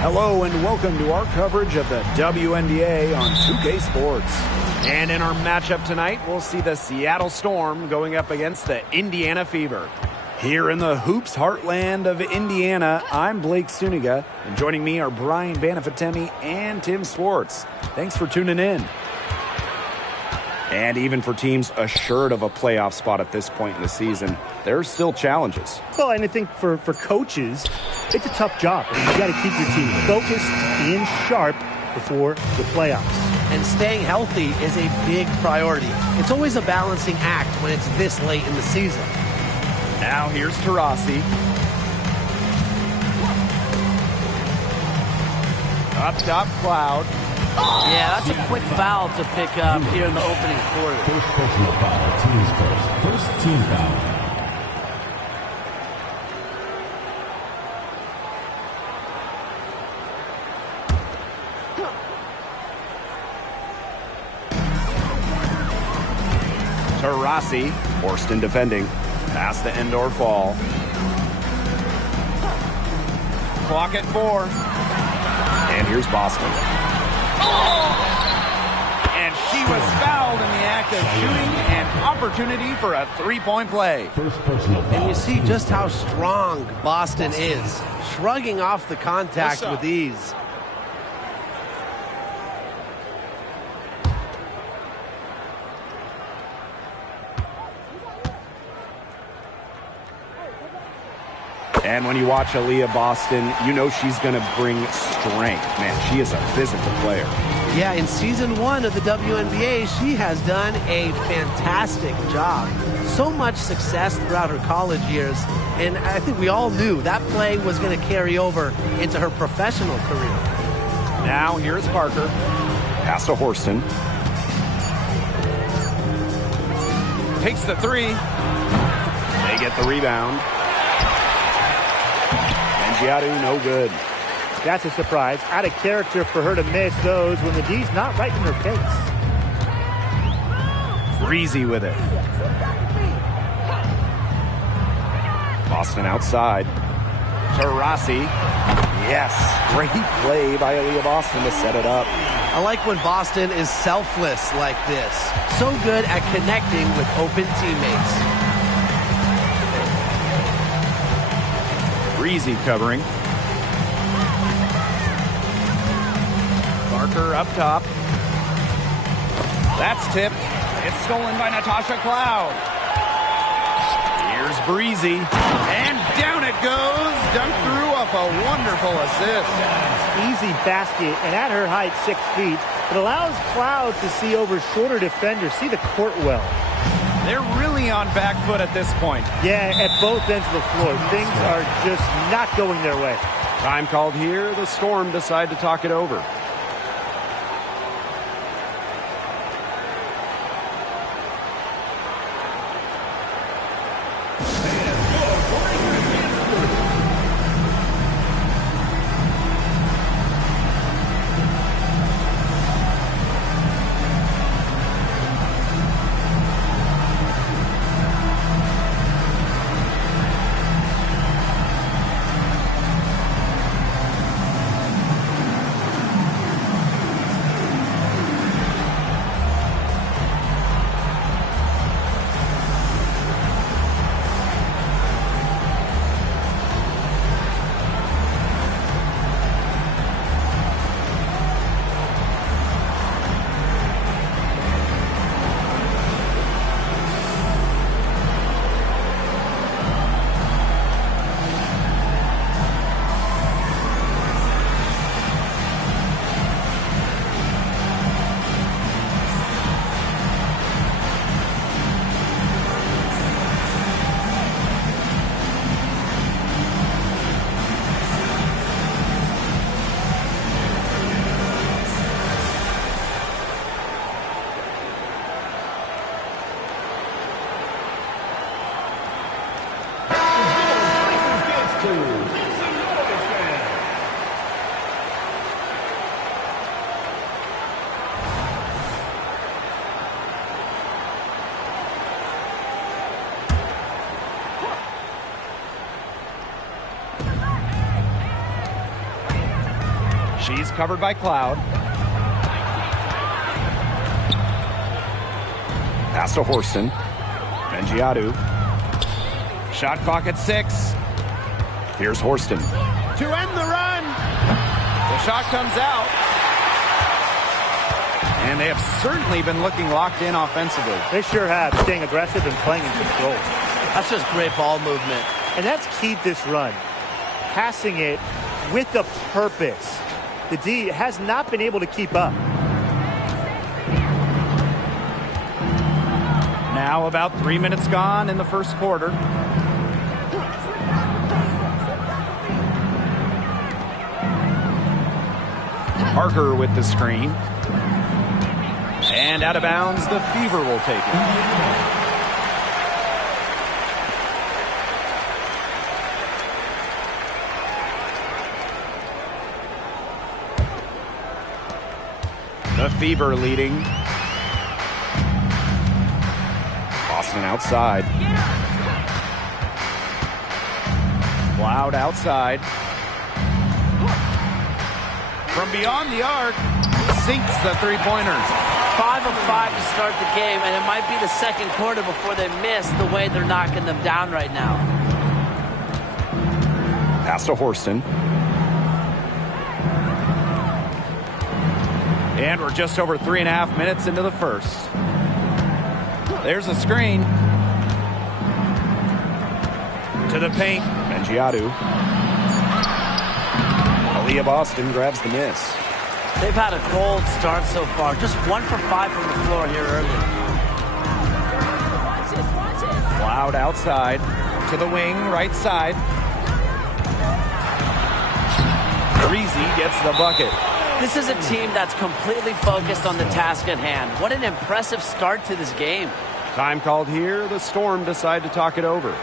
Hello and welcome to our coverage of the WNBA on 2K Sports. And in our matchup tonight, we'll see the Seattle Storm going up against the Indiana Fever. Here in the Hoops heartland of Indiana, I'm Blake Suniga, and joining me are Brian Banafitemi and Tim Swartz. Thanks for tuning in. And even for teams assured of a playoff spot at this point in the season, there's still challenges. Well, and I think for coaches, it's a tough job. You've got to keep your team focused and sharp before the playoffs. And staying healthy is a big priority. It's always a balancing act when it's this late in the season. Now here's Taurasi. Up top, Cloud. Yeah, that's a quick foul to pick up here in the opening quarter. First personal foul, teams first. First team foul. Taurasi, Horston defending. Pass to end or fall. Clock at 4. And here's Boston. And she was fouled in the act of shooting, an opportunity for a three-point play. First personal foul. And you see just how strong Boston is, shrugging off the contact with ease. And when you watch Aaliyah Boston, you know she's going to bring strength. Man, she is a physical player. Yeah, in Season 1 of the WNBA, she has done a fantastic job. So much success throughout her college years, and I think we all knew that play was going to carry over into her professional career. Now here's Parker. Pass to Horston. Takes the 3. They get the rebound. Giadu, no good. That's a surprise. Out of character for her to miss those when the D's not right in her face. Breezy with it. Boston outside. Taurasi. Yes. Great play by Aaliyah Boston to set it up. I like when Boston is selfless like this. So good at connecting with open teammates. Breezy covering. Parker up top. That's tipped. It's stolen by Natasha Cloud. Here's Breezy. And down it goes. Dunked through off a wonderful assist. Easy basket, and at her height, 6 feet, it allows Cloud to see over shorter defenders, see the court well. They're really on back foot at this point. Yeah, at both ends of the floor. Things are just not going their way. Time called here. The Storm decide to talk it over. She's covered by Cloud. Pass to Horston. Mengiadu. Shot clock at 6. Here's Horston. To end the run. The shot comes out. And they have certainly been looking locked in offensively. They sure have, staying aggressive and playing in control. That's just great ball movement. And that's keyed this run. Passing it with a purpose. The D has not been able to keep up. Now about 3 minutes gone in the first quarter. Parker with the screen. And out of bounds, the Fever will take it. The Fever leading. Boston outside. Cloud outside. From beyond the arc, sinks the three-pointer. 5 of 5 to start the game, and it might be the second quarter before they miss the way they're knocking them down right now. Pass to Horston. And we're just over 3.5 minutes into the first. There's a screen. To the paint. Mengiadu. Aaliyah Boston grabs the miss. They've had a cold start so far. Just 1 for 5 from the floor here early. Cloud outside. To the wing, right side. Breezy gets the bucket. This is a team that's completely focused on the task at hand. What an impressive start to this game. Time called here. The Storm decide to talk it over.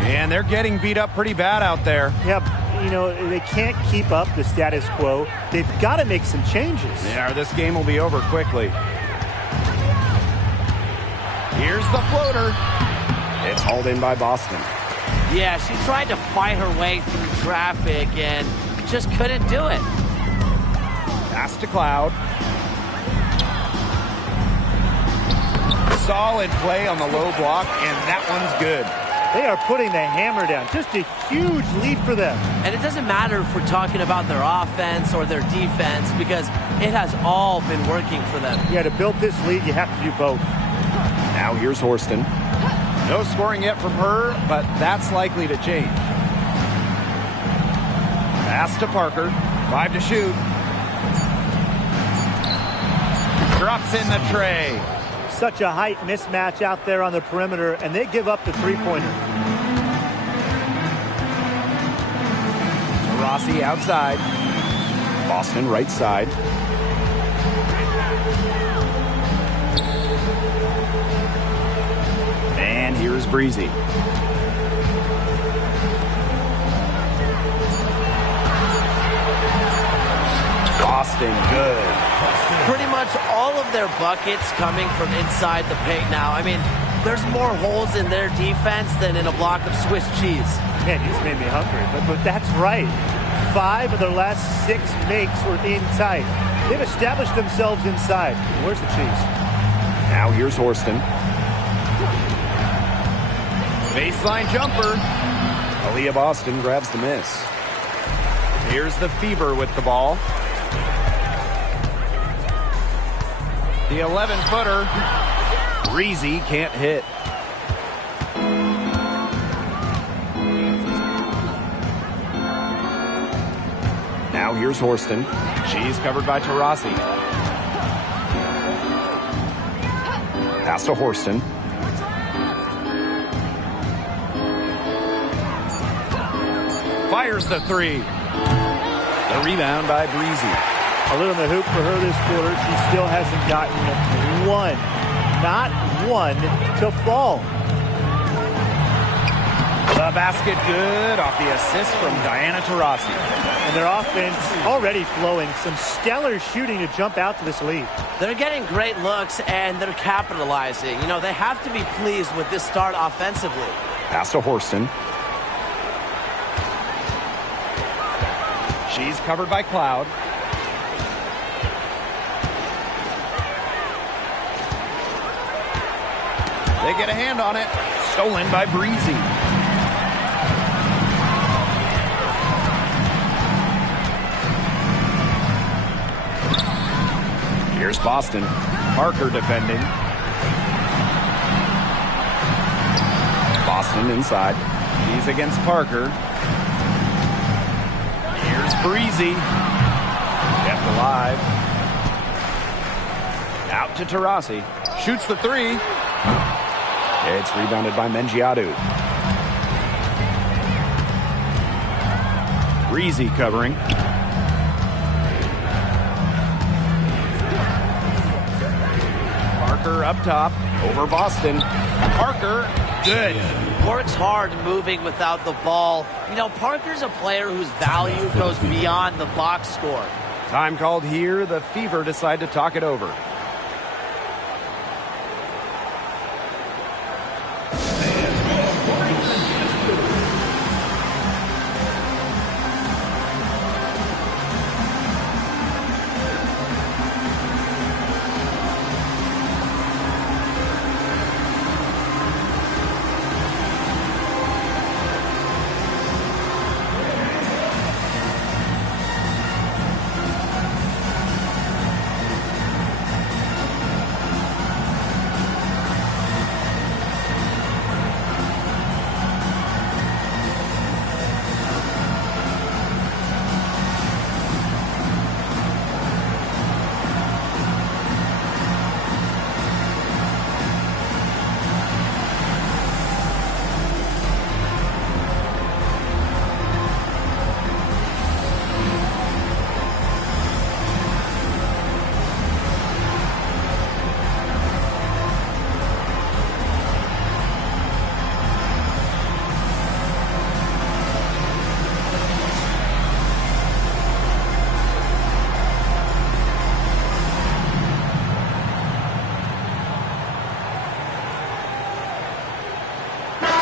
And they're getting beat up pretty bad out there. Yep. You know, they can't keep up the status quo. They've got to make some changes. Yeah, this game will be over quickly. Here's the floater. It's hauled in by Boston. Yeah, she tried to fight her way through traffic and just couldn't do it. Pass to Cloud. Solid play on the low block, and that one's good. They are putting the hammer down. Just a huge lead for them. And it doesn't matter if we're talking about their offense or their defense because it has all been working for them. Yeah, to build this lead, you have to do both. Now here's Horston. No scoring yet from her, but that's likely to change. Pass to Parker. 5 to shoot. Drops in the tray. Such a height mismatch out there on the perimeter, and they give up the three-pointer. Rossi outside. Boston right side. And here's Breezy. Boston, good. Pretty much all of their buckets coming from inside the paint now. I mean, there's more holes in their defense than in a block of Swiss cheese. Man, you just made me hungry, but that's right. 5 of their last 6 makes were inside. They've established themselves inside. Where's the cheese? Now here's Horston. Baseline jumper. Aaliyah Boston grabs the miss. Here's the Fever with the ball. The 11-footer. Breezy can't hit. Now here's Horston. She's covered by Taurasi. Pass to Horston. Fires the 3. The rebound by Breezy. A little in the hoop for her this quarter. She still hasn't gotten one, not one, to fall. The basket good off the assist from Diana Taurasi. And their offense already flowing. Some stellar shooting to jump out to this lead. They're getting great looks, and they're capitalizing. You know, they have to be pleased with this start offensively. Pass to Horston. She's covered by Cloud. They get a hand on it. Stolen by Breezy. Here's Boston. Parker defending. Boston inside. He's against Parker. Here's Breezy. Kept alive. Out to Taurasi. Shoots the 3. It's rebounded by Mengiadu. Breezy covering. Parker up top. Over Boston. Parker, good. Works hard moving without the ball. You know, Parker's a player whose value goes beyond the box score. Time called here. The Fever decide to talk it over.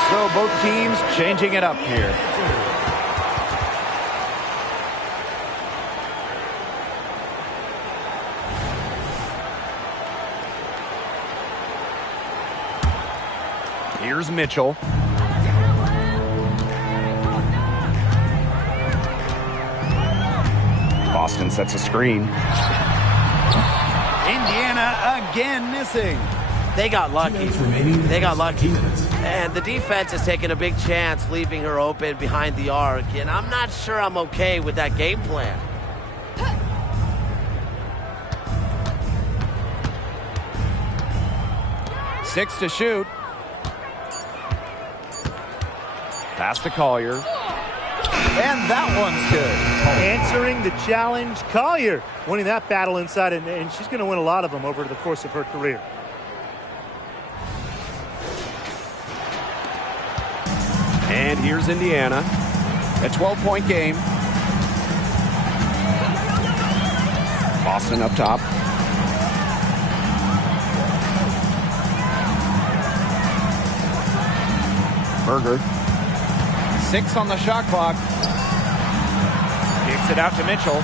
So both teams changing it up here. Here's Mitchell. Boston sets a screen. Indiana again missing. They got lucky. They got lucky. And the defense is taking a big chance, leaving her open behind the arc. And I'm not sure I'm okay with that game plan. Six to shoot. Pass to Collier. And that one's good. Answering the challenge, Collier winning that battle inside, and she's going to win a lot of them over the course of her career. And here's Indiana. A 12-point game. Boston up top. Berger. 6 on the shot clock. Kicks it out to Mitchell.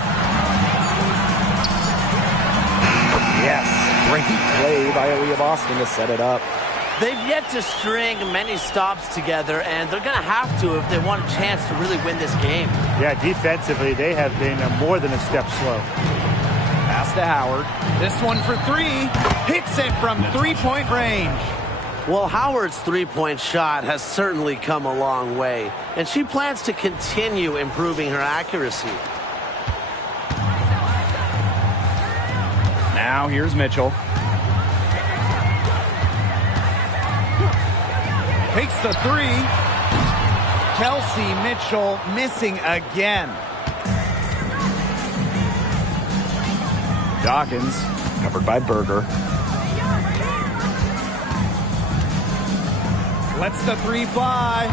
Yes, great play by Aaliyah Boston to set it up. They've yet to string many stops together, and they're going to have to if they want a chance to really win this game. Yeah, defensively, they have been more than a step slow. Pass to Howard. This one for 3. Hits it from three-point range. Well, Howard's three-point shot has certainly come a long way, and she plans to continue improving her accuracy. Now here's Mitchell. Takes the 3. Kelsey Mitchell missing again. Dawkins covered by Berger. Lets the 3 fly.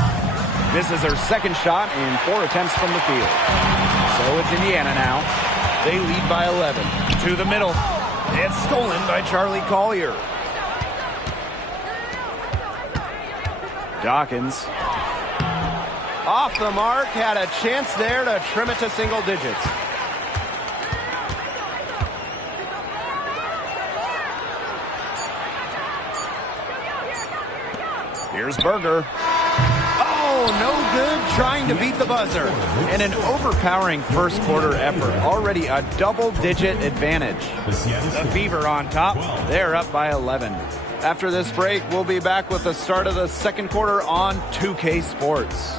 This is her second shot in 4 attempts from the field. So it's Indiana now. They lead by 11. To the middle. It's stolen by Charlie Collier. Dawkins. Off the mark. Had a chance there to trim it to single digits. Here's Berger. Oh, no good, trying to beat the buzzer. And an overpowering first quarter effort. Already a double-digit advantage. The Fever on top. They're up by 11. After this break, we'll be back with the start of the second quarter on 2K Sports.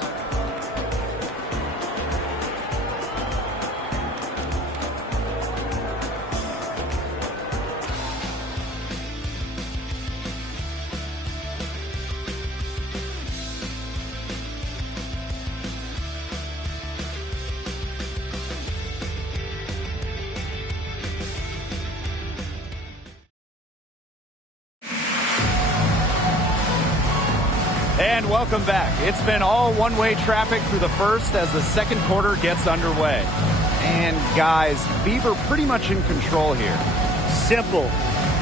And welcome back. It's been all one-way traffic through the first as the second quarter gets underway. And guys, Fever pretty much in control here. Simple.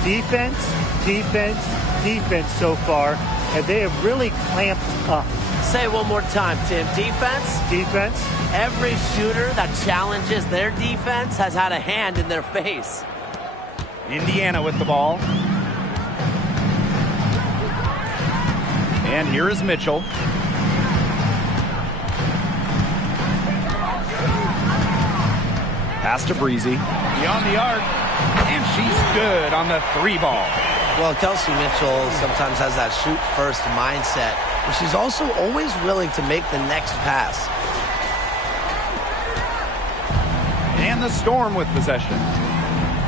Defense, defense, defense so far. And they have really clamped up. Say it one more time, Tim. Defense? Defense. Every shooter that challenges their defense has had a hand in their face. Indiana with the ball. And here is Mitchell. Pass to Breezy. Beyond the arc. And she's good on the 3 ball. Well, Kelsey Mitchell sometimes has that shoot-first mindset, but she's also always willing to make the next pass. And the Storm with possession.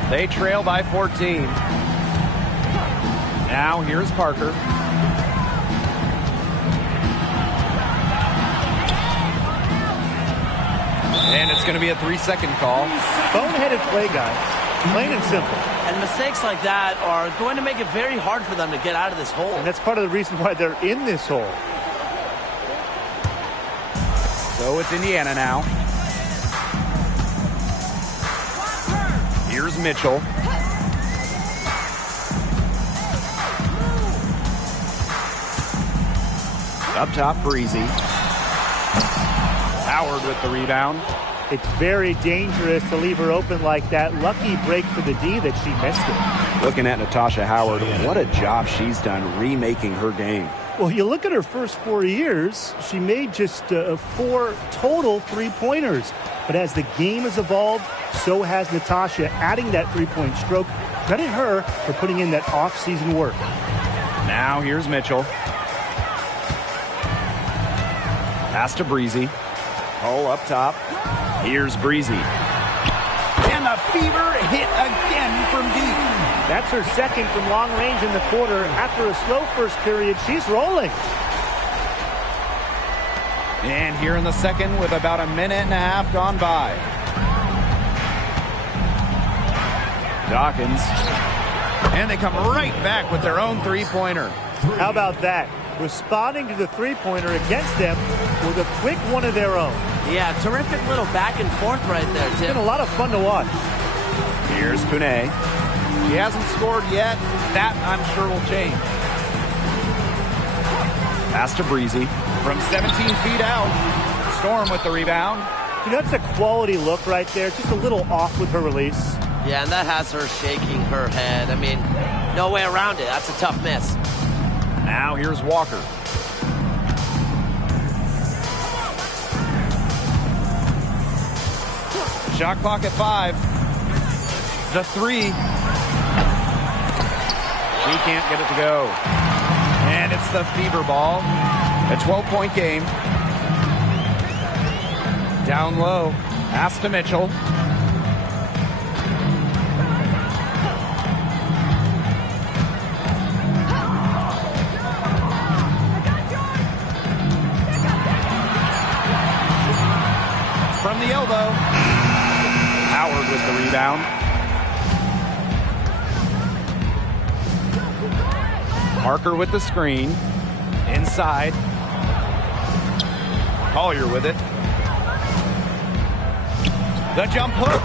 They trail by 14. Now here's Parker. And it's going to be a 3-second call. Boneheaded play, guys. Plain and simple. And mistakes like that are going to make it very hard for them to get out of this hole. And that's part of the reason why they're in this hole. So it's Indiana now. Here's Mitchell. Up top, Breezy. Howard with the rebound. It's very dangerous to leave her open like that. Lucky break for the D that she missed it. Looking at Natasha Howard, what a job she's done remaking her game. Well, you look at her first 4 years, she made just 4 total three-pointers. But as the game has evolved, so has Natasha, adding that three-point stroke. Credit her for putting in that off-season work. Now here's Mitchell. Pass to Breezy. Hole up top. Here's Breezy. And the Fever hit again from deep. That's her second from long range in the quarter. After a slow first period, she's rolling. And here in the second with about a minute and a half gone by. Dawkins. And they come right back with their own three-pointer. How about that? Responding to the three-pointer against them with a quick one of their own. Yeah, terrific little back and forth right there, Tim. It's been a lot of fun to watch. Here's Kune. She hasn't scored yet. That, I'm sure, will change. Pass to Breezy from 17 feet out. Storm with the rebound. That's a quality look right there. Just a little off with her release. Yeah, and that has her shaking her head. I mean, no way around it. That's a tough miss. Now here's Walker. Shot clock at 5. The 3. She can't get it to go. And it's the Fever ball. A 12-point game. Down low. Pass to Mitchell. From the elbow. Howard with the rebound. Parker with the screen. Inside. Collier with it. The jump hook.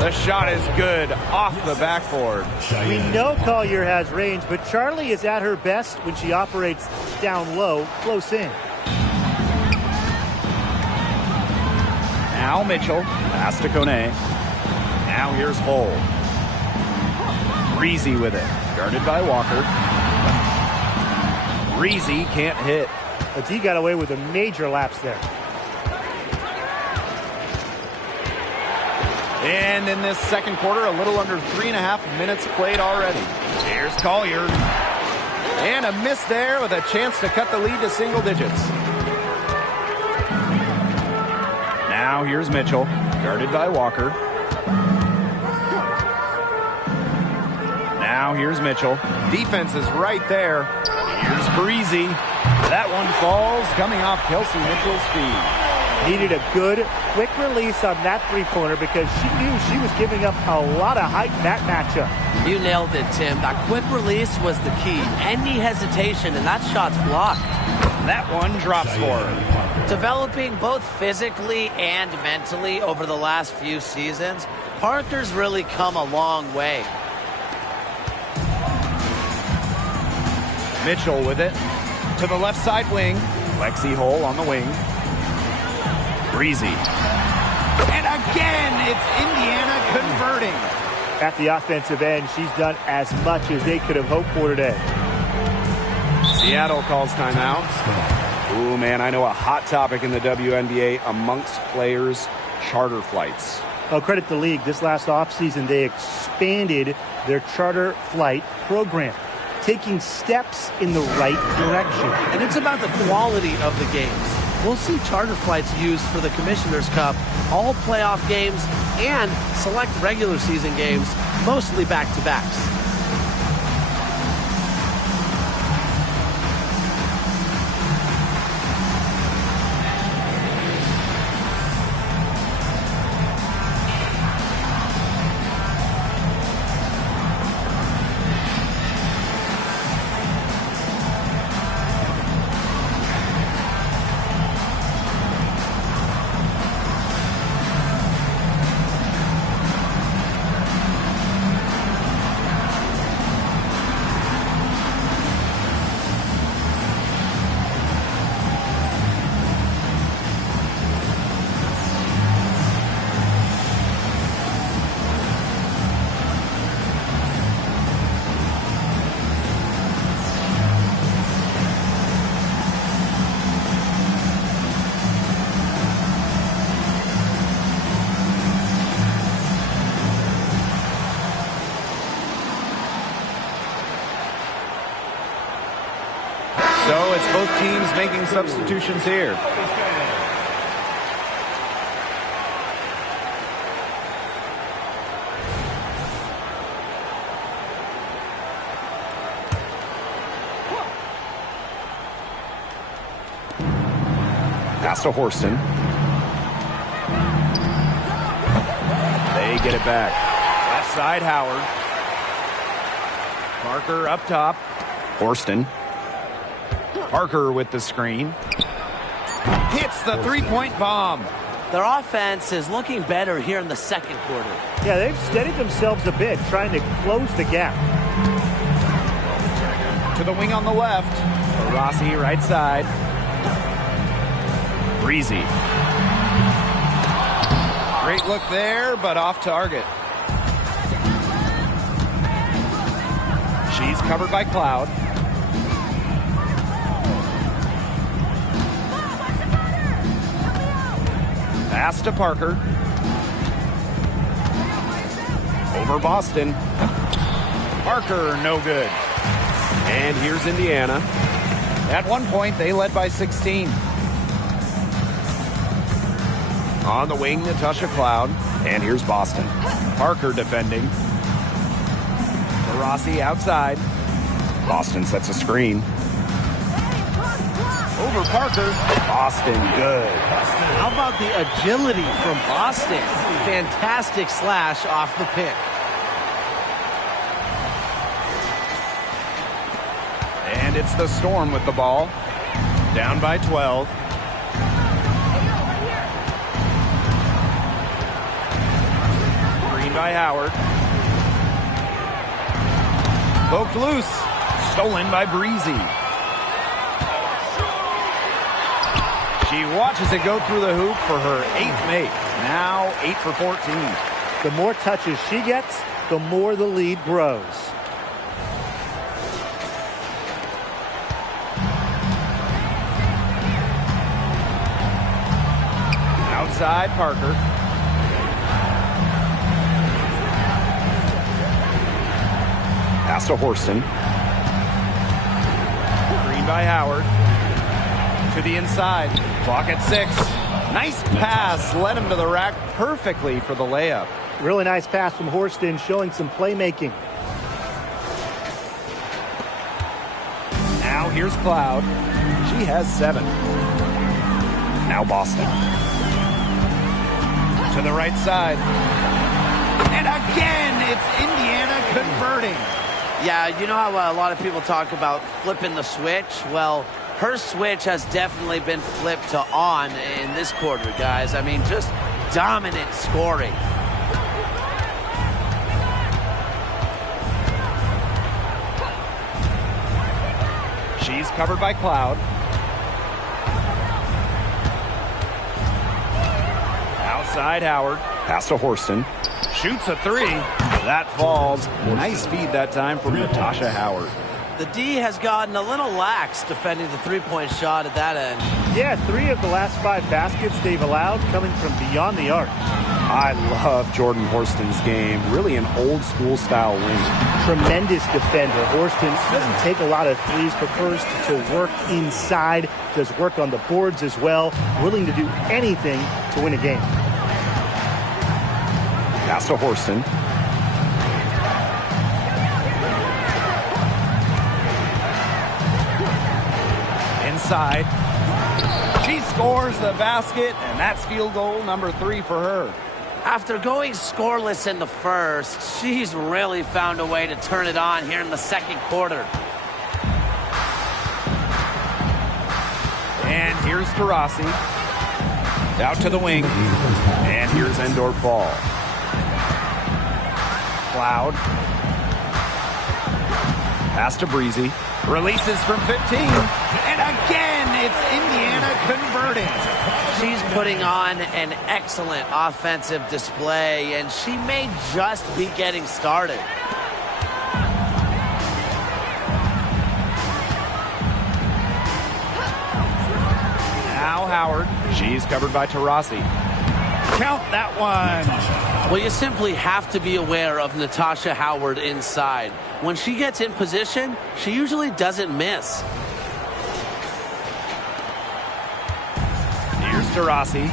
The shot is good off the backboard. We know Collier has range, but Charlie is at her best when she operates down low, close in. Now Mitchell. Pass to Kone. Now here's Hull. Breezy with it. Guarded by Walker. Breezy can't hit. But he got away with a major lapse there. And in this second quarter, a little under 3.5 minutes played already. Here's Collier. And a miss there with a chance to cut the lead to single digits. Now here's Mitchell, guarded by Walker. Now here's Mitchell. Defense is right there. Here's Breezy. That one falls, coming off Kelsey Mitchell's feet. Needed a good, quick release on that three-pointer because she knew she was giving up a lot of height in that matchup. You nailed it, Tim. That quick release was the key. Any hesitation, and that shot's blocked. That one drops for her. Developing both physically and mentally over the last few seasons, Parker's really come a long way. Mitchell with it. To the left side wing. Lexi Hull on the wing. Breezy. And again, it's Indiana converting. At the offensive end, she's done as much as they could have hoped for today. Seattle calls timeout. Ooh, man, I know a hot topic in the WNBA amongst players, charter flights. Oh, credit the league. This last offseason, they expanded their charter flight program, taking steps in the right direction. And it's about the quality of the games. We'll see charter flights used for the Commissioner's Cup, all playoff games, and select regular season games, mostly back-to-backs. So it's both teams making substitutions here. Pass to Horston. They get it back. Left side, Howard. Parker up top. Horston. Parker with the screen. Hits the three-point bomb. Their offense is looking better here in the second quarter. Yeah, they've steadied themselves a bit, trying to close the gap. To the wing on the left. Rossi, right side. Breezy. Great look there, but off target. She's covered by Cloud. Pass to Parker. Over Boston. Parker, no good. And here's Indiana. At one point, they led by 16. On the wing, Natasha Cloud. And here's Boston. Parker defending. Rossi outside. Boston sets a screen. Over Parker. Boston, good. How about the agility from Boston? Fantastic slash off the pick. And it's the Storm with the ball. Down by 12. Green by Howard. Poked loose. Stolen by Breezy. She watches it go through the hoop for her 8th make. Now 8 for 14. The more touches she gets, the more the lead grows. Outside Parker. Pass to Horston. Green by Howard. To the inside. Clock at 6. Nice pass. Led him to the rack perfectly for the layup. Really nice pass from Horston, showing some playmaking. Now here's Cloud. She has 7. Now Boston. To the right side. And again, it's Indiana converting. Yeah, you know how a lot of people talk about flipping the switch? Well, her switch has definitely been flipped to on in this quarter, guys. I mean, just dominant scoring. She's covered by Cloud. Outside Howard. Pass to Horston. Shoots a 3. That falls. Nice feed that time from Natasha Howard. The D has gotten a little lax defending the three-point shot at that end. Yeah, 3 of the last 5 baskets they've allowed coming from beyond the arc. I love Jordan Horston's game. Really an old-school style wing. Tremendous defender. Horston doesn't take a lot of threes, prefers to work inside, does work on the boards as well, willing to do anything to win a game. Pass to Horston. Inside. She scores the basket, and that's field goal number 3 for her. After going scoreless in the first, she's really found a way to turn it on here in the second quarter. And here's Taurasi. Out to the wing. And here's Endorf ball. Cloud. Pass to Breezy. Releases from 15. And again, it's Indiana converting. She's putting on an excellent offensive display, and she may just be getting started. Now Howard. She's covered by Taurasi. Count that one. Well, you simply have to be aware of Natasha Howard inside. When she gets in position, she usually doesn't miss. Here's Taurasi.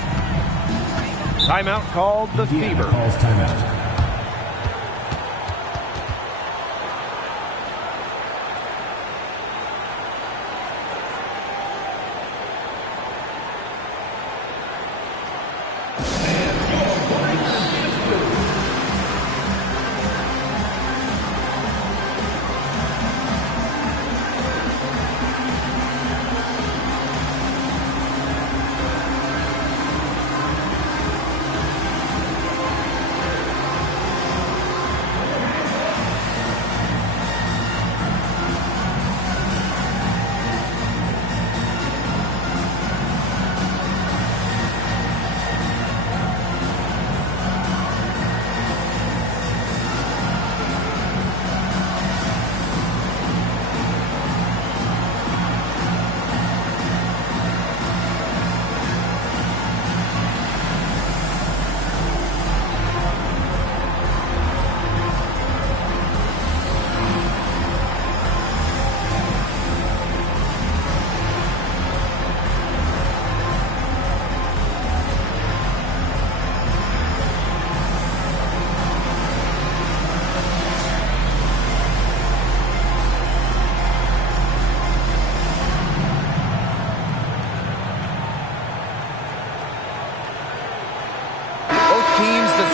Timeout called the Fever. Calls timeout.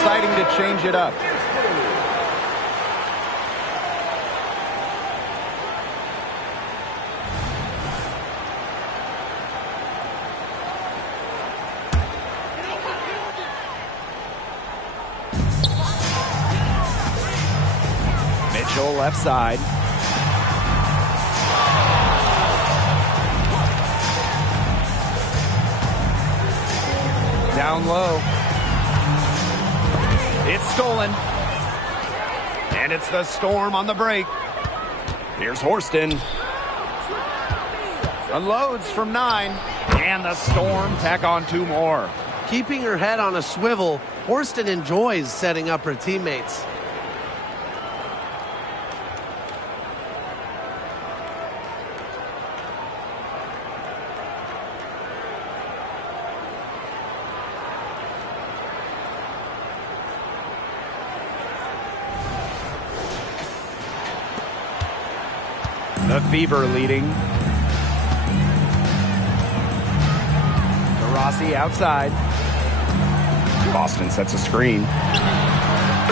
deciding to change it up. Mitchell left side. Down low. It's stolen. And it's the Storm on the break. Here's Horston. Unloads from 9. And the Storm tack on 2 more. Keeping her head on a swivel, Horston enjoys setting up her teammates. The Fever leading. Taurasi outside. Boston sets a screen.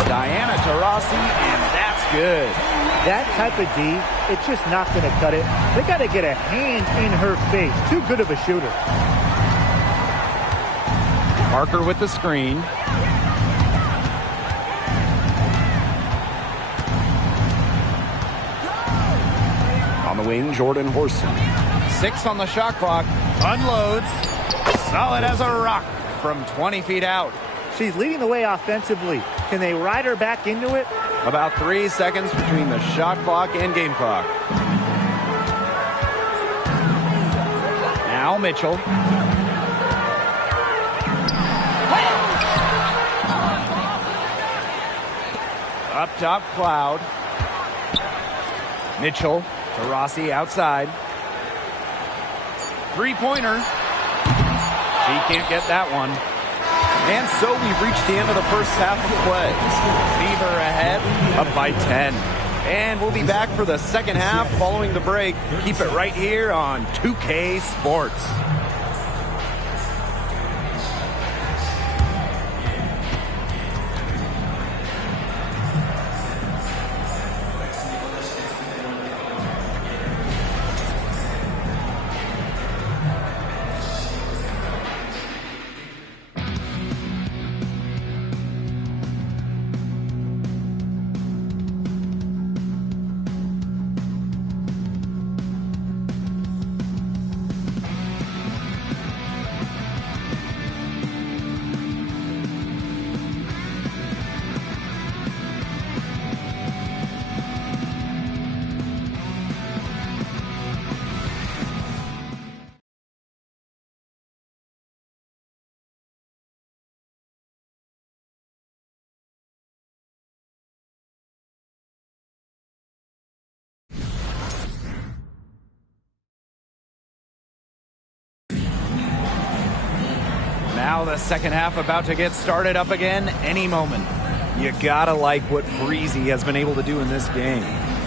Diana Taurasi, and that's good. That type of D, it's just not going to cut it. They got to get a hand in her face. Too good of a shooter. Parker with the screen. On the wing, Jordan Horston. 6 on the shot clock. Unloads. Solid as a rock from 20 feet out. She's leading the way offensively. Can they ride her back into it? About 3 seconds between the shot clock and game clock. Now Mitchell. Up top, Cloud. Mitchell. Taurasi outside. 3-pointer. She can't get that one. And so we've reached the end of the first half of play. Fever ahead, up by 10. And we'll be back for the second half following the break. Keep it right here on 2K Sports. Now the second half about to get started up again any moment. You gotta like what Breezy has been able to do in this game.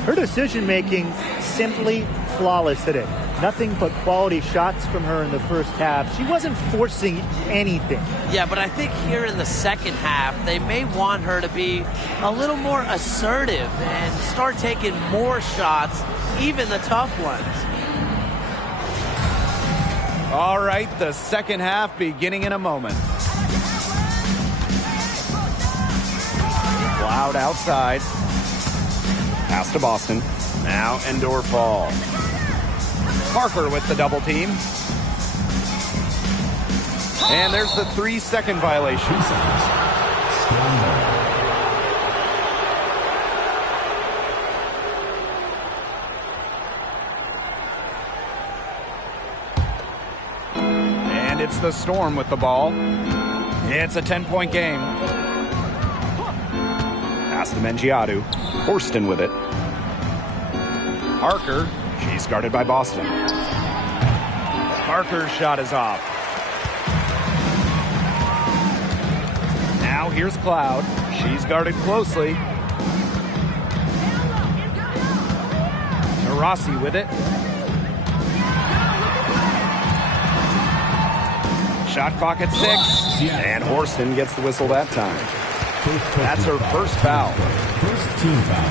Her decision-making simply flawless today. Nothing but quality shots from her in the first half. She wasn't forcing anything. Yeah, but I think here in the second half, they may want her to be a little more assertive and start taking more shots, even the tough ones. All right, the second half beginning in a moment. Cloud outside. Pass to Boston. Now Endor Fall. Parker with the double team. And there's the 3-second violation. 3 seconds. And it's the Storm with the ball. It's a 10-point game. Pass to Mengiadu. Horston with it. Parker. She's guarded by Boston. Parker's shot is off. Now here's Cloud. She's guarded closely. Taurasi with it. Shot clock at 6. And Horston gets the whistle that time. That's her first foul. First team foul.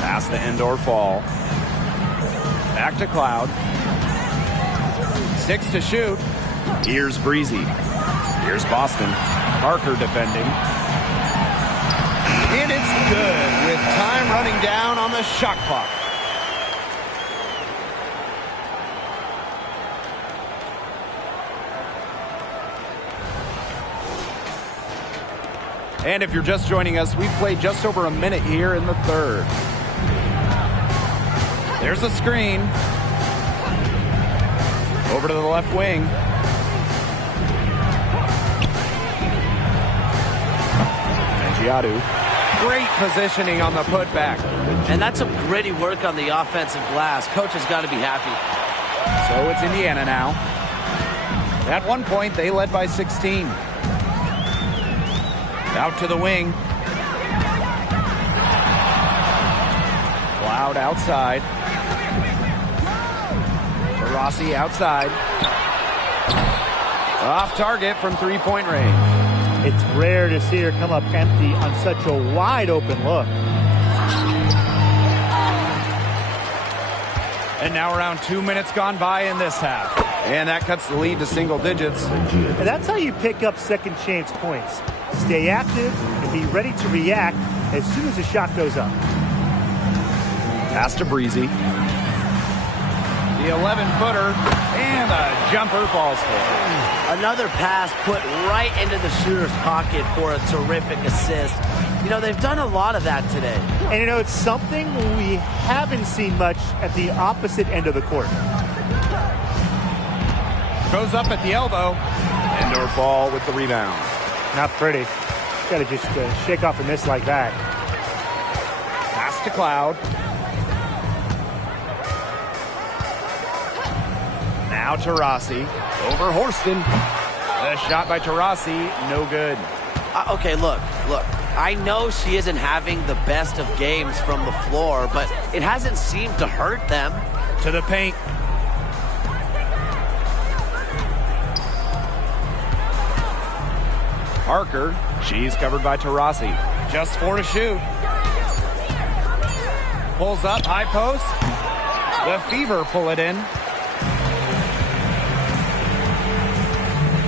Pass to Endor Fall. Back to Cloud. 6 to shoot. Here's Breezy. Here's Boston. Parker defending. And it's good with time running down on the shot clock. And if you're just joining us, we've played just over a minute here in the third. There's a screen. Over to the left wing. Giadu. Great positioning on the putback. And that's some gritty work on the offensive glass. Coach has got to be happy. So it's Indiana now. At one point, they led by 16. Out to the wing. Cloud outside. Rossi outside. Off target from three-point range. It's rare to see her come up empty on such a wide open look. And now around 2 minutes gone by in this half. And that cuts the lead to single digits. And that's how you pick up second chance points. Stay active and be ready to react as soon as the shot goes up. Pass to Breezy. The 11-footer and a jumper falls for it. Another pass put right into the shooter's pocket for a terrific assist. You know, they've done a lot of that today. And you know, it's something we haven't seen much at the opposite end of the court. Goes up at the elbow. Endor Fall with the rebound. Not pretty. Got to just shake off a miss like that. Pass to Cloud. Now Taurasi over Horston. A shot by Taurasi, no good. Okay, look. I know she isn't having the best of games from the floor, but it hasn't seemed to hurt them. To the paint. Parker, she's covered by Taurasi. Just 4 to shoot. Pulls up, high post. The Fever pull it in.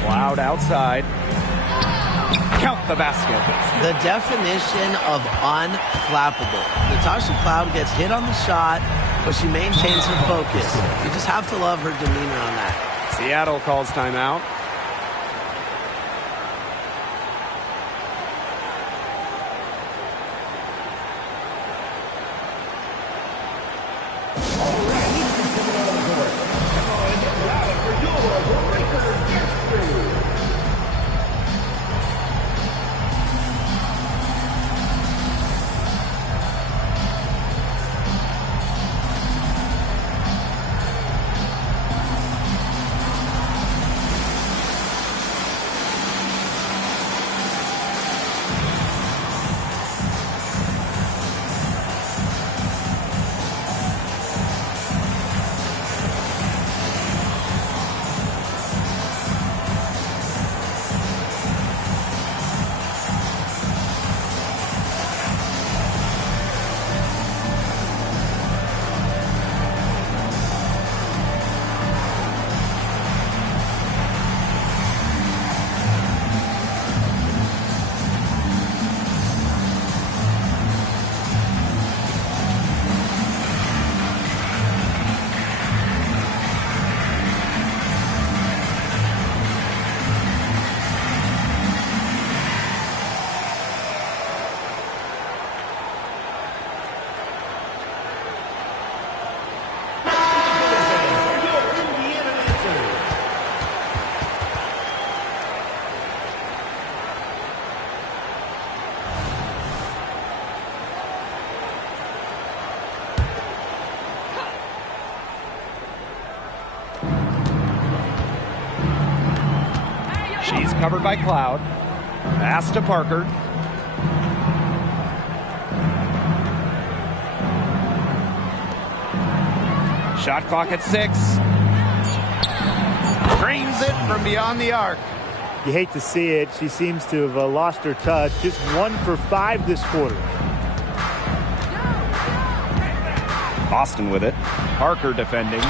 Cloud outside. Count the basket. The definition of unflappable. Natasha Cloud gets hit on the shot, but she maintains her focus. You just have to love her demeanor on that. Seattle calls timeout. She's covered by Cloud. Pass to Parker. Shot clock at 6. Drains it from beyond the arc. You hate to see it. She seems to have lost her touch. Just 1 for 5 this quarter. Boston with it. Parker defending.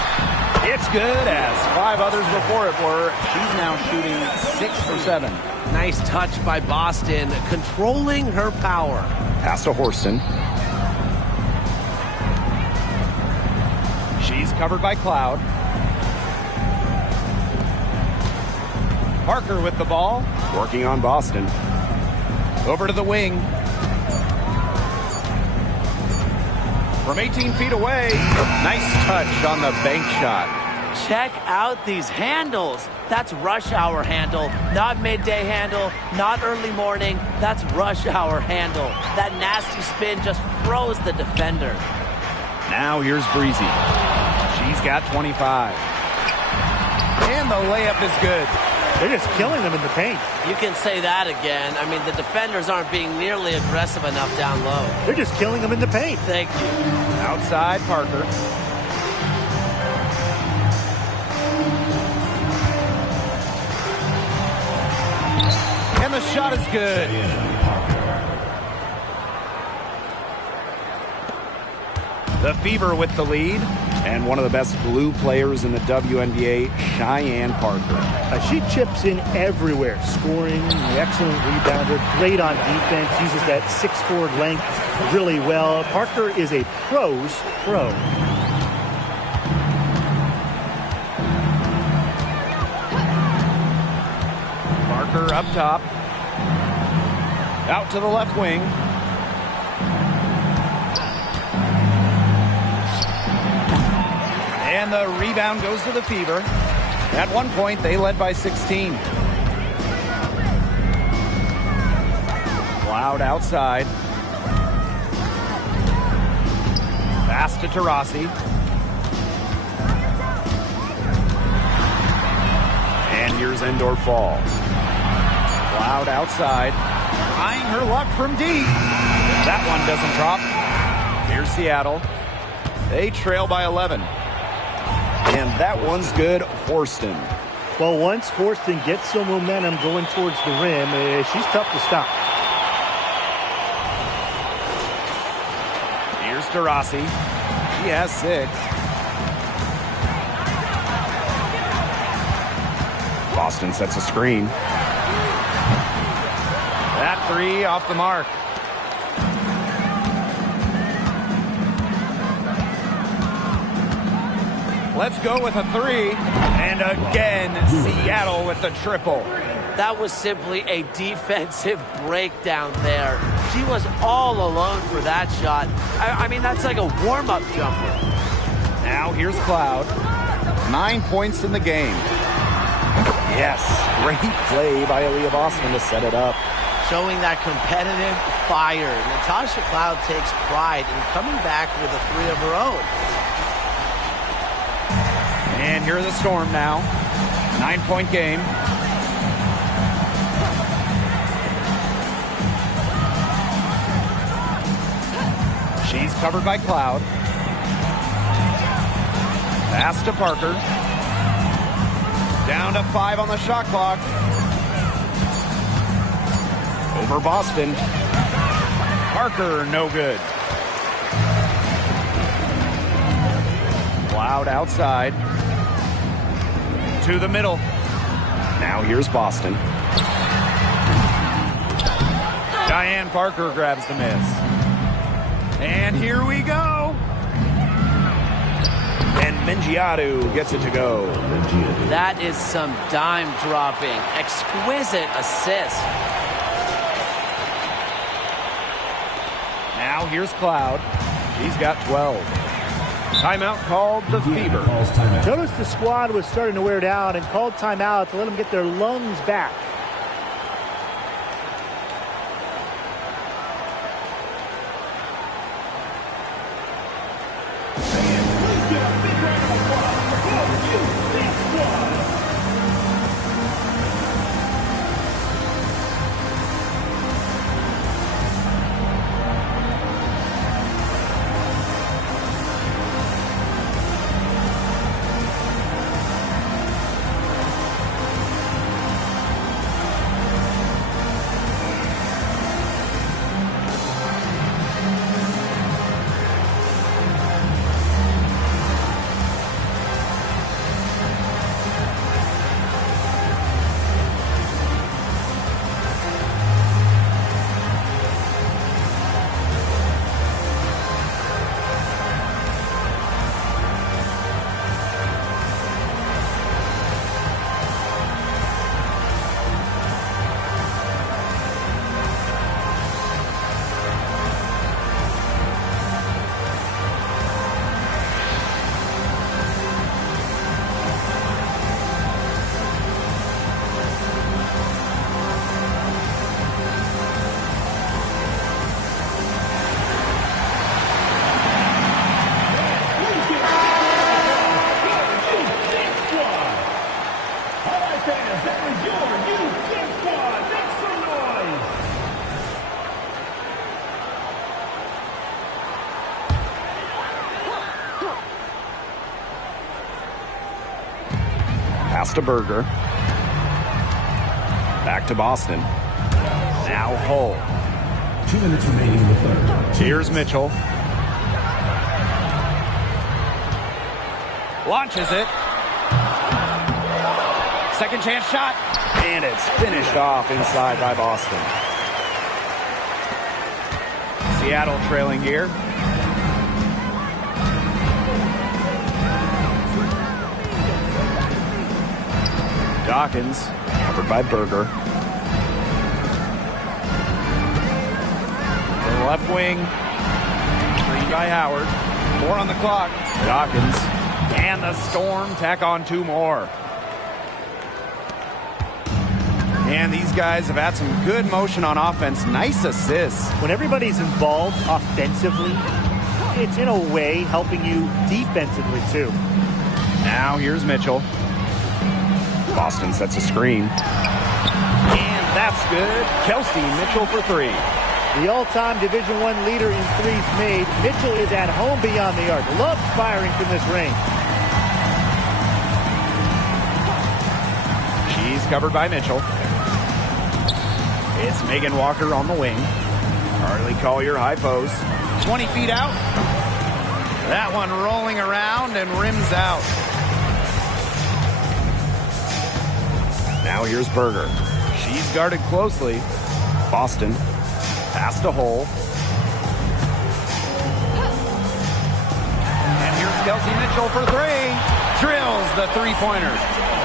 It's good, as 5 others before it were. She's now shooting 6 for 7. Nice touch by Boston, controlling her power. Pass to Horston. She's covered by Cloud. Parker with the ball, working on Boston. Over to the wing. From 18 feet away, nice touch on the bank shot. Check out these handles. That's rush hour handle, not midday handle, not early morning. That's rush hour handle. That nasty spin just froze the defender. Now here's Breezy. She's got 25. And the layup is good. They're just killing them in the paint. You can say that again. I mean, the defenders aren't being nearly aggressive enough down low. They're just killing them in the paint. Thank you. Outside, Parker. And the shot is good. The Fever with the lead. And one of the best blue players in the WNBA, Cheyenne Parker. She chips in everywhere. Scoring, excellent rebounder, great on defense, uses that 6'4" length really well. Parker is a pro's pro. Parker up top. Out to the left wing. And the rebound goes to the Fever. At one point, they led by 16. Cloud outside. Pass to Taurasi. And here's Endor Fall. Cloud outside. Trying her luck from deep. That one doesn't drop. Here's Seattle. They trail by 11. And that one's good, Horston. Well, once Horston gets some momentum going towards the rim, she's tough to stop. Here's Taurasi. She has 6. Boston sets a screen. That 3 off the mark. Let's go with a 3. And again, Seattle with the triple. That was simply a defensive breakdown there. She was all alone for that shot. I mean, that's like a warm-up jumper. Now here's Cloud. 9 points in the game. Yes, great play by Aaliyah Boston to set it up. Showing that competitive fire. Natasha Cloud takes pride in coming back with a 3 of her own. And here are the Storm now. 9-point game. She's covered by Cloud. Pass to Parker. Down to 5 on the shot clock. Over Boston. Parker, no good. Cloud outside. To the middle. Now here's Boston. Cheyenne Parker grabs the miss. And here we go. And Mengiadu gets it to go. That is some dime dropping. Exquisite assist. Now here's Cloud. She's got 12. Timeout called the Fever. Notice the squad was starting to wear down and called timeout to let them get their lungs back. fans, that was your youth Kid Squad. Make some noise. Pass to Berger. Back to Boston. Now Hull. 2 minutes remaining in the third. Here's Mitchell. Launches it. Second chance shot. And it's finished off inside by Boston. Seattle trailing here. Dawkins, covered by Berger. The left wing. Screen by Howard. 4 on the clock. Dawkins. And the Storm tack on 2 more. And these guys have had some good motion on offense. Nice assists. When everybody's involved offensively, it's in a way helping you defensively too. Now here's Mitchell. Boston sets a screen. And that's good. Kelsey Mitchell for 3. The all-time Division I leader in threes made. Mitchell is at home beyond the arc. Loves firing from this range. She's covered by Mitchell. It's Megan Walker on the wing. Harley Collier high post. 20 feet out. That one rolling around and rims out. Now here's Berger. She's guarded closely. Boston. Pass to Hull. And here's Kelsey Mitchell for 3. Drills the 3-pointer.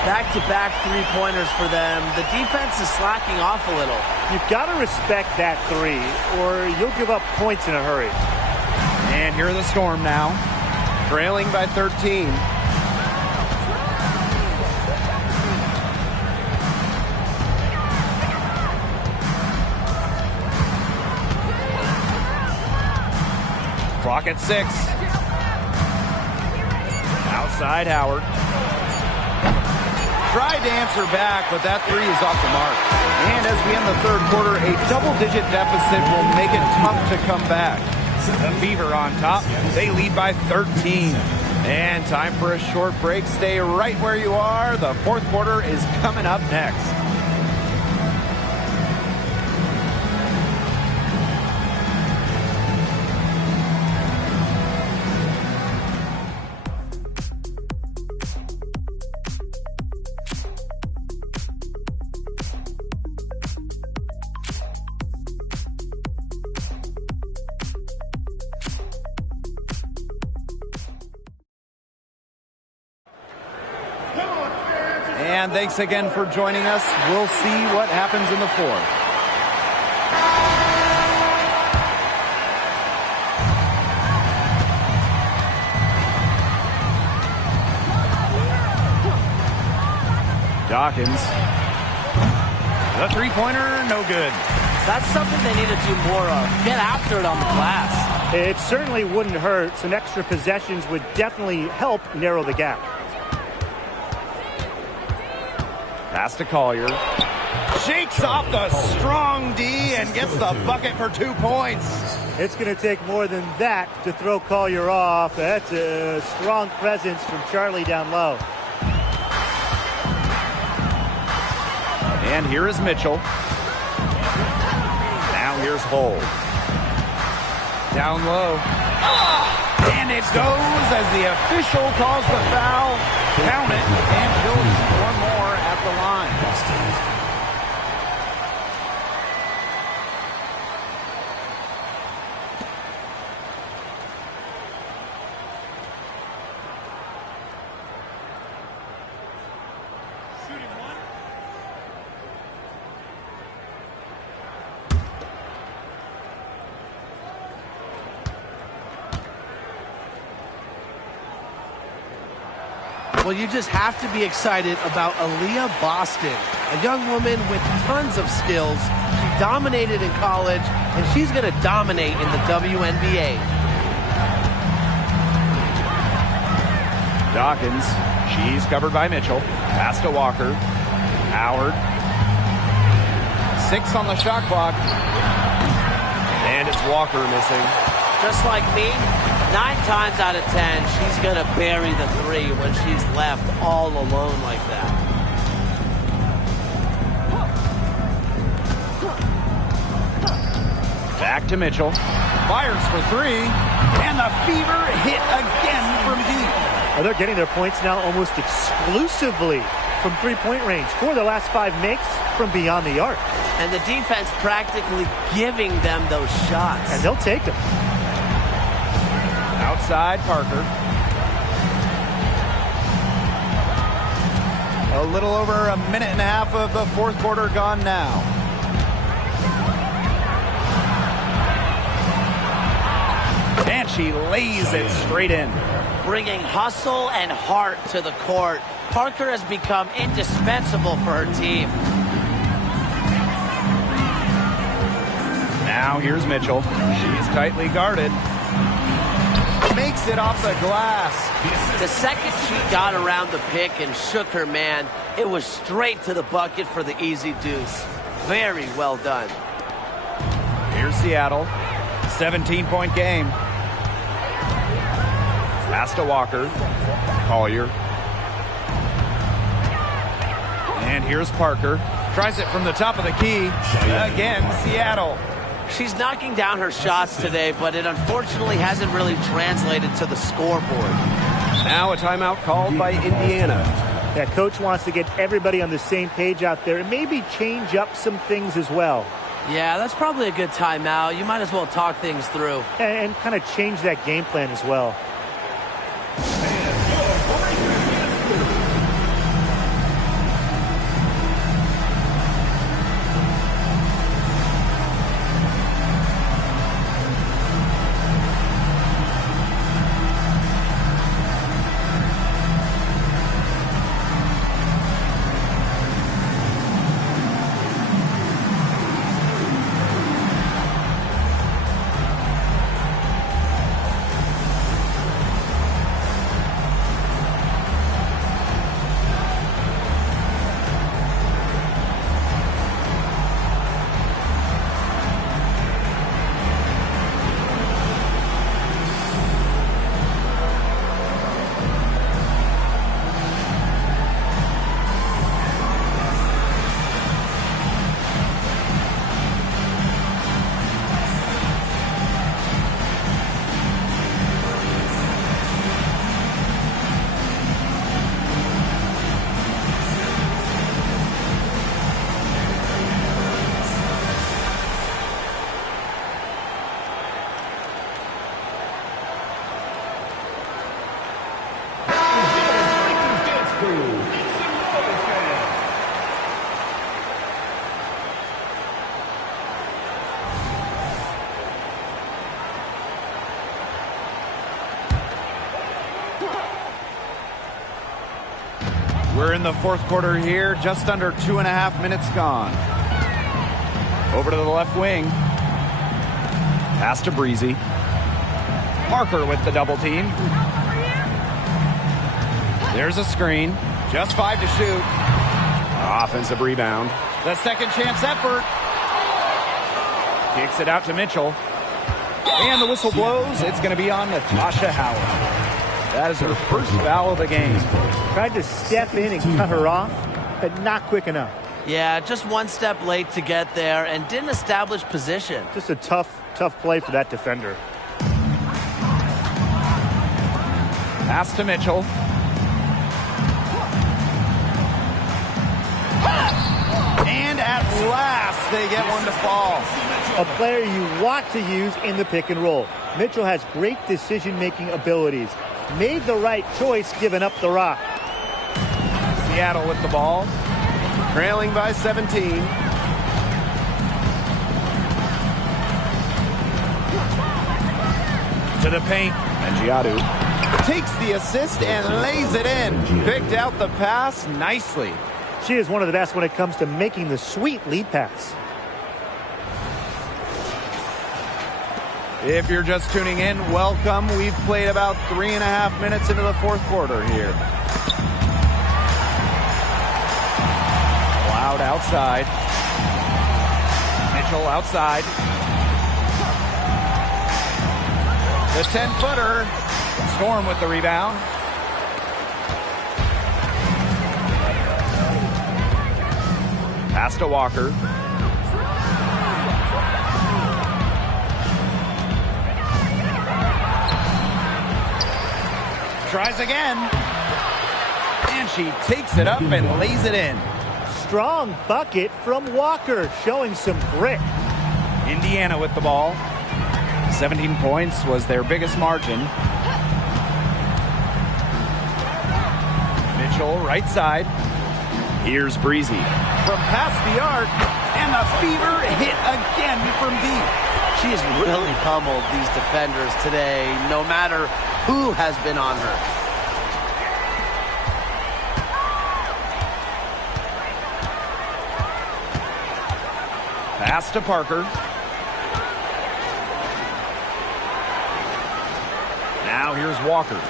Back-to-back 3-pointers for them. The defense is slacking off a little. You've got to respect that 3, or you'll give up points in a hurry. And here are the Storm now. Trailing by 13. Clock at 6. Outside Howard. Tried to answer back, but that 3 is off the mark. And as we end the third quarter, a double-digit deficit will make it tough to come back. The Fever on top. They lead by 13. And time for a short break. Stay right where you are. The fourth quarter is coming up next. And thanks again for joining us. We'll see what happens in the fourth. Dawkins. The 3-pointer, no good. That's something they need to do more of. Get after it on the glass. It certainly wouldn't hurt. Some extra possessions would definitely help narrow the gap. Pass to Collier. Shakes off the strong D and gets the bucket for 2 points. It's going to take more than that to throw Collier off. That's a strong presence from Charlie down low. And here is Mitchell. Now here's Hull. Down low. And it goes as the official calls the foul. Count it. And Phillies one more at the line. Well, you just have to be excited about Aaliyah Boston, a young woman with tons of skills. She dominated in college, and she's going to dominate in the WNBA. Dawkins, she's covered by Mitchell. Pass to Walker. Howard. 6 on the shot clock. And it's Walker missing. Just like me, 9 times out of 10, she's going to bury the 3 when she's left all alone like that. Back to Mitchell. Fires for 3. And the Fever hit again from deep. Well, they're getting their points now almost exclusively from three-point range. 4 of the last 5 makes from beyond the arc. And the defense practically giving them those shots. And they'll take them. Outside Parker. A little over a minute and a half of the fourth quarter gone now. And she lays it straight in. Bringing hustle and heart to the court. Parker has become indispensable for her team. Now here's Mitchell. She's tightly guarded. Makes it off the glass. The second she got around the pick and shook her man, it was straight to the bucket for the easy deuce. Very well done. Here's Seattle. 17-point game. Pass to Walker. Collier. And here's Parker. Tries it from the top of the key. Again, Seattle. She's knocking down her shots today, but it unfortunately hasn't really translated to the scoreboard. Now a timeout called by Indiana. That coach wants to get everybody on the same page out there and maybe change up some things as well. Yeah, that's probably a good timeout. You might as well talk things through. And kind of change that game plan as well. We're in the fourth quarter here, just under 2.5 minutes gone. Over to the left wing. Pass to Breezy. Parker with the double team. There's a screen. Just 5 to shoot. Offensive rebound. The second chance effort. Kicks it out to Mitchell. And the whistle blows. It's going to be on Natasha Howard. That is her first foul of the game. Tried to step in and cut her off, but not quick enough. Yeah, just one step late to get there and didn't establish position. Just a tough play for that defender. Pass to Mitchell. And at last, they get one to fall. A player you want to use in the pick and roll. Mitchell has great decision-making abilities. Made the right choice giving up the rock. Seattle with the ball. Trailing by 17. To the paint. And Giadu takes the assist and lays it in. Picked out the pass nicely. She is one of the best when it comes to making the sweet lead pass. If you're just tuning in, welcome. We've played about 3.5 minutes into the fourth quarter here. Cloud outside. Mitchell outside. The 10-footer. Storm with the rebound. Pass to Walker. Tries again. And she takes it up and lays it in. Strong bucket from Walker, showing some grit. Indiana with the ball. 17 points was their biggest margin. Mitchell, right side. Here's Breezy. From past the arc, and the Fever hit again from deep. She has really pummeled these defenders today, no matter who has been on her. Pass to Parker. Now here's Walker.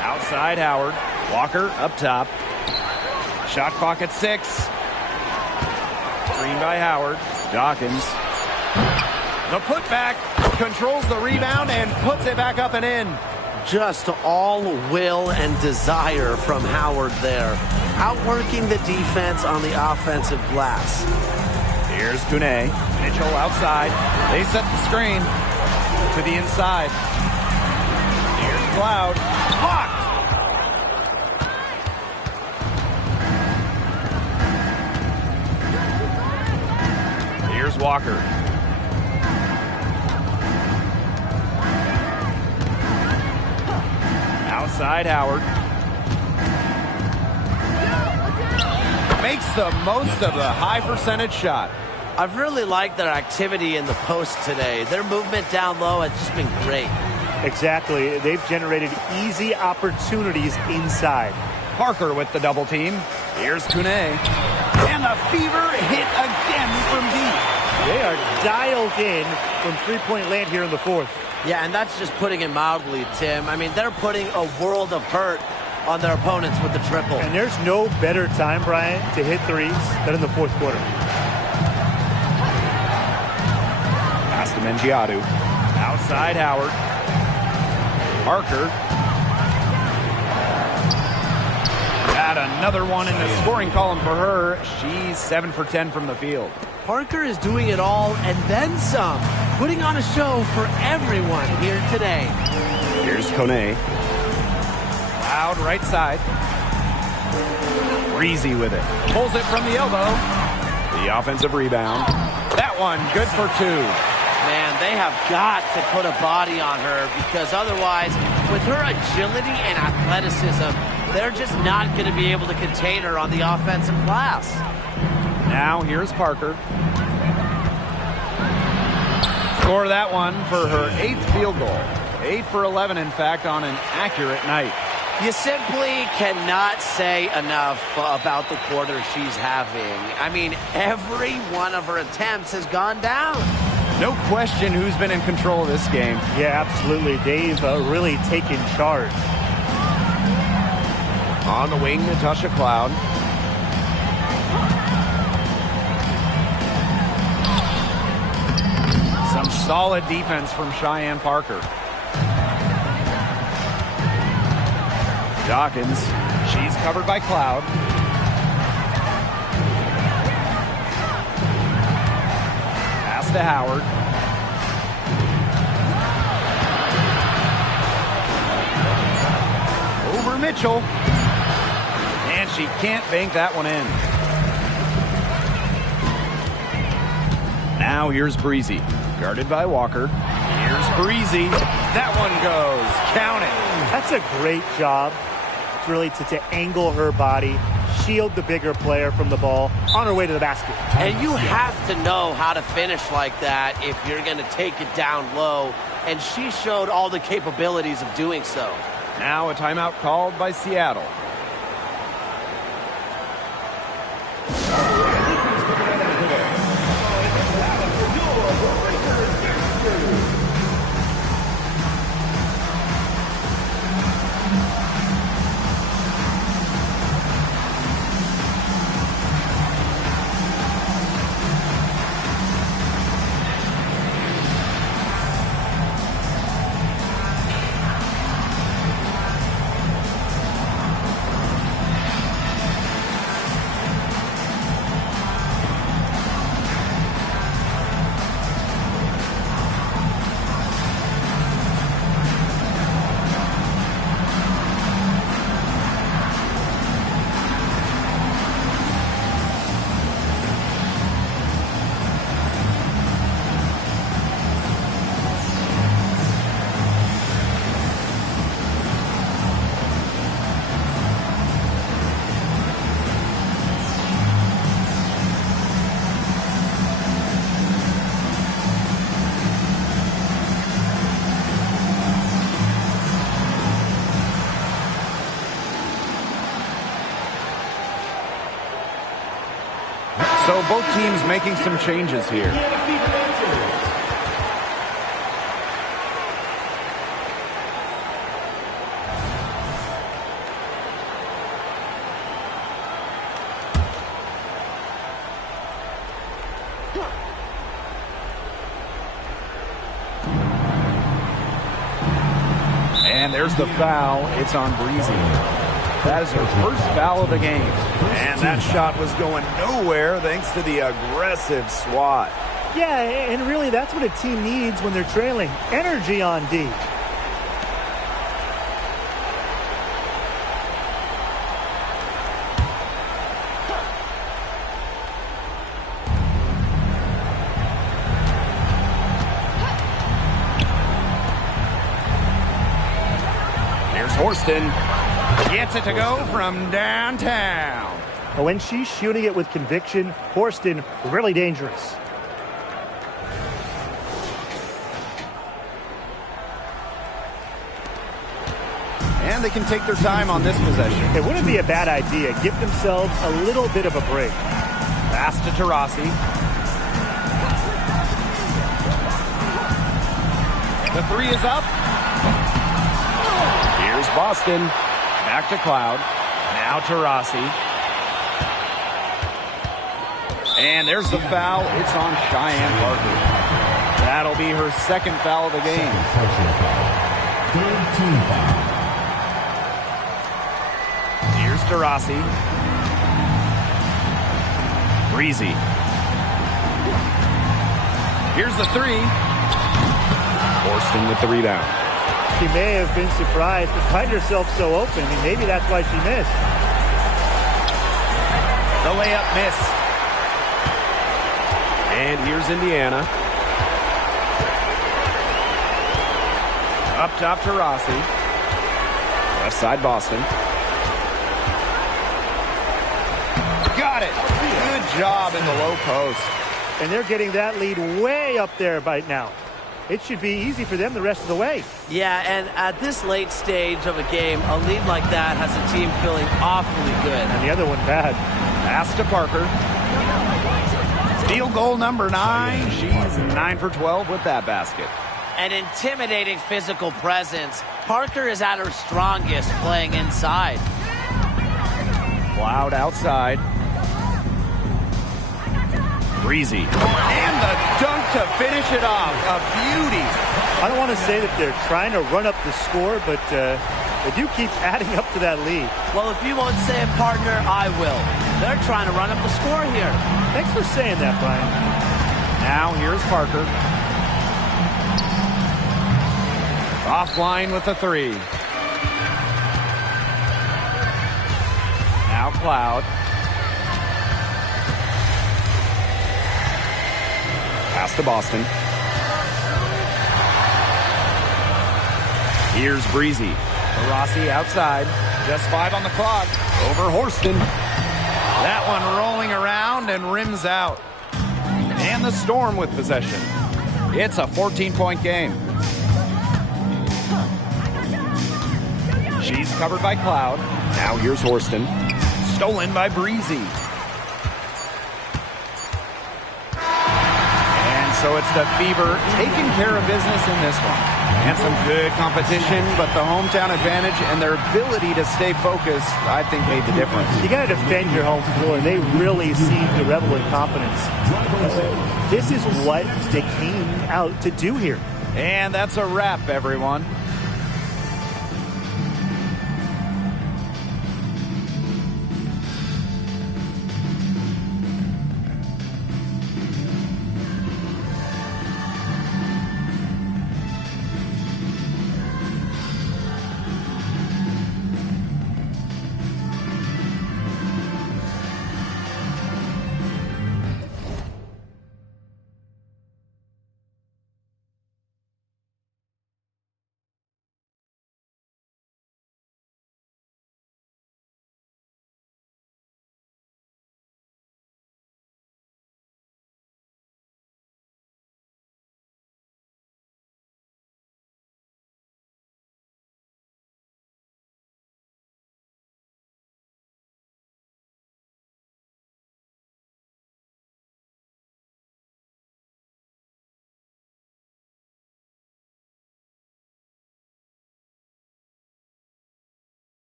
Outside Howard. Walker up top. Shot clock at 6. Screen by Howard. Dawkins. The putback. Controls the rebound and puts it back up and in. Just all will and desire from Howard there. Outworking the defense on the offensive glass. Here's Kune. Mitchell outside. They set the screen to the inside. Here's Cloud. Blocked. Here's Walker. Outside Howard. Makes the most of the high percentage shot. I've really liked their activity in the post today. Their movement down low has just been great. Exactly. They've generated easy opportunities inside. Parker with the double team. Here's Kune. And the Fever hit again from deep. They are dialed in from three-point land here in the fourth. Yeah, and that's just putting it mildly, Tim. I mean, they're putting a world of hurt on their opponents with the triple. And there's no better time, Brian, to hit threes than in the fourth quarter. Pass to Mengiadu. Outside Howard. Parker. Got another one in the scoring column for her. She's 7 for 10 from the field. Parker is doing it all and then some, putting on a show for everyone here today. Here's Kone. Loud right side. Breezy with it. Pulls it from the elbow. The offensive rebound. That one good for 2. Man, they have got to put a body on her because otherwise, with her agility and athleticism, they're just not going to be able to contain her on the offensive glass. Now here's Parker. Score that one for her 8th field goal. 8 for 11, in fact, on an accurate night. You simply cannot say enough about the quarter she's having. I mean, every one of her attempts has gone down. No question who's been in control of this game. Yeah, absolutely. They've really taken charge. On the wing, Natasha Cloud. Some solid defense from Cheyenne Parker. Dawkins. She's covered by Cloud. Pass to Howard. Over Mitchell. And she can't bank that one in. Now here's Breezy. Guarded by Walker. Here's Breezy. That one goes. Count it. That's a great job. It's really to angle her body, shield the bigger player from the ball on her way to the basket. And you have to know how to finish like that if you're going to take it down low. And she showed all the capabilities of doing so. Now a timeout called by Seattle. So both teams making some changes here. And there's the foul. It's on Breezy. That is her first foul of the game. And that shot was going nowhere thanks to the aggressive swat. Yeah, and really that's what a team needs when they're trailing. Energy on D. Horston gets it to go from downtown. When she's shooting it with conviction, Horston really dangerous. And they can take their time on this possession. It wouldn't be a bad idea. Give themselves a little bit of a break. Pass to Taurasi. The three is up. Here's Boston. Back to Cloud. Now Taurasi. And there's the foul. It's on Cheyenne Parker. That'll be her second foul of the game. Third team foul. Here's Taurasi. Breezy. Here's the three. Horston with the rebound. She may have been surprised to find herself so open, and maybe that's why she missed. The layup miss. And here's Indiana. Up top to Rossi. Left side Boston. Got it. Good job in the low post. And they're getting that lead way up there right now. It should be easy for them the rest of the way. Yeah, and at this late stage of a game, a lead like that has a team feeling awfully good. And the other one bad. Pass to Parker. Field goal number 9. She's 9 for 12 with that basket. An intimidating physical presence. Parker is at her strongest playing inside. Cloud outside. Breezy. And the dunk to finish it off. A beauty. I don't want to say that they're trying to run up the score, but they do keep adding up to that lead. Well, if you won't say it, partner, I will. They're trying to run up the score here. Thanks for saying that, Brian. Now here's Parker. Offline with the three. Now Cloud. Pass to Boston. Here's Breezy. Rossi outside. Just 5 on the clock. Over Horston. That one rolling around and rims out. And the Storm with possession. It's a 14-point game. She's covered by Cloud. Now here's Horston. Stolen by Breezy. And so it's the Fever taking care of business in this one. And some good competition, but the hometown advantage and their ability to stay focused, I think, made the difference. You got to defend your home floor, and they really seem to revel in confidence. This is what they came out to do here. And that's a wrap, everyone.